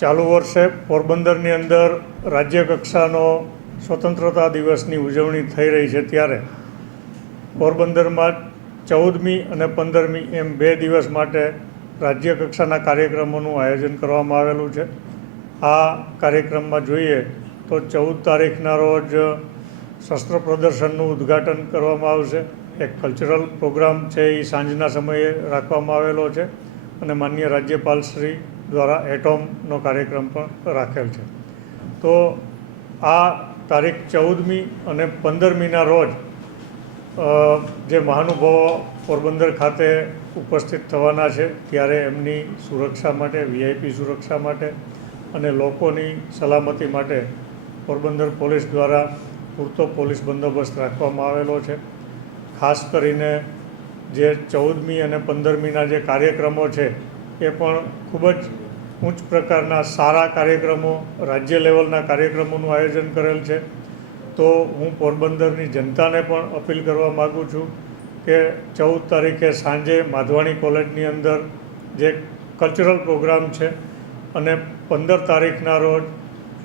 ચાલુ વર્ષે પોરબંદરની અંદર રાજ્ય કક્ષાનો સ્વતંત્રતા દિવસની ઉજવણી થઈ રહી છે, ત્યારે પોરબંદરમાં 14મી અને 15મી એમ 2 દિવસ માટે રાજ્ય કક્ષાના કાર્યક્રમોનું આયોજન કરવામાં આવેલું છે. આ કાર્યક્રમમાં જોઈએ તો 14 તારીખના રોજ શસ્ત્ર પ્રદર્શનનું ઉદ્ઘાટન કરવામાં આવશે. એક કલ્ચરલ પ્રોગ્રામ છે એ સાંજના સમયે રાખવામાં આવેલો છે અને માનનીય રાજ્યપાલ શ્રી દ્વારા એટોમનો કાર્યક્રમ પણ રાખેલ છે. તો આ તારીખ 14મી અને 15મીના રોજ જે મહાનુભાવો પોરબંદર ખાતે ઉપસ્થિત થવાના છે, ત્યારે એમની સુરક્ષા માટે, વીઆઈપી સુરક્ષા માટે અને લોકોની સલામતી માટે પોરબંદર પોલીસ દ્વારા પૂરતો પોલીસ બંદોબસ્ત રાખવામાં આવેલો છે. ખાસ કરીને જે 14મી અને 15મીના જે કાર્યક્રમો છે એ પણ ખૂબ જ ઉચ્ચ પ્રકારના સારા કાર્યક્રમો, રાજ્ય લેવલના કાર્યક્રમોનું આયોજન કરેલ છે. તો હું પોરબંદરની જનતાને પણ અપીલ કરવા માગું છું કે 14 તારીખે સાંજે માધવાણી કોલેજની અંદર જે કલ્ચરલ પ્રોગ્રામ છે અને 15 તારીખના રોજ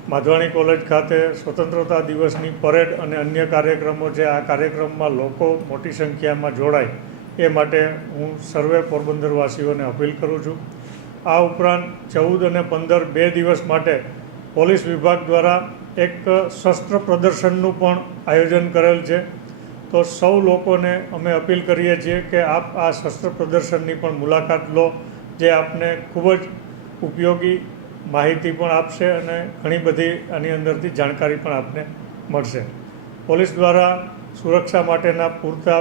માધવાણી કોલેજ ખાતે સ્વતંત્રતા દિવસની પરેડ અને અન્ય કાર્યક્રમો છે. આ કાર્યક્રમમાં લોકો મોટી સંખ્યામાં જોડાય એ માટે હું સર્વે પોરબંદરવાસીઓને અપીલ કરું છું. આ ઉપરાંત 14 અને 15 2 દિવસ માટે પોલીસ વિભાગ દ્વારા એક શસ્ત્ર પ્રદર્શનનું પણ આયોજન કરેલ છે. તો સૌ લોકોને અમે અપીલ કરીએ છીએ કે આપ આ શસ્ત્ર પ્રદર્શનની પણ મુલાકાત લો, જે આપને ખૂબ જ ઉપયોગી માહિતી પણ આપશે અને ઘણી બધી આની અંદરથી જાણકારી પણ આપને મળશે. પોલીસ દ્વારા સુરક્ષા માટેના પૂરતા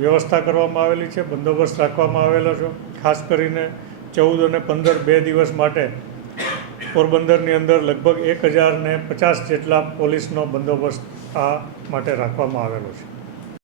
વ્યવસ્થા કરવામાં આવેલી છે, બંદોબસ્ત રાખવામાં આવેલો છે. ખાસ કરીને 14 અને 15 2 દિવસ માટે પોરબંદરની અંદર લગભગ 1050 જેટલા પોલીસનો બંદોબસ્ત આ માટે રાખવામાં આવેલો છે.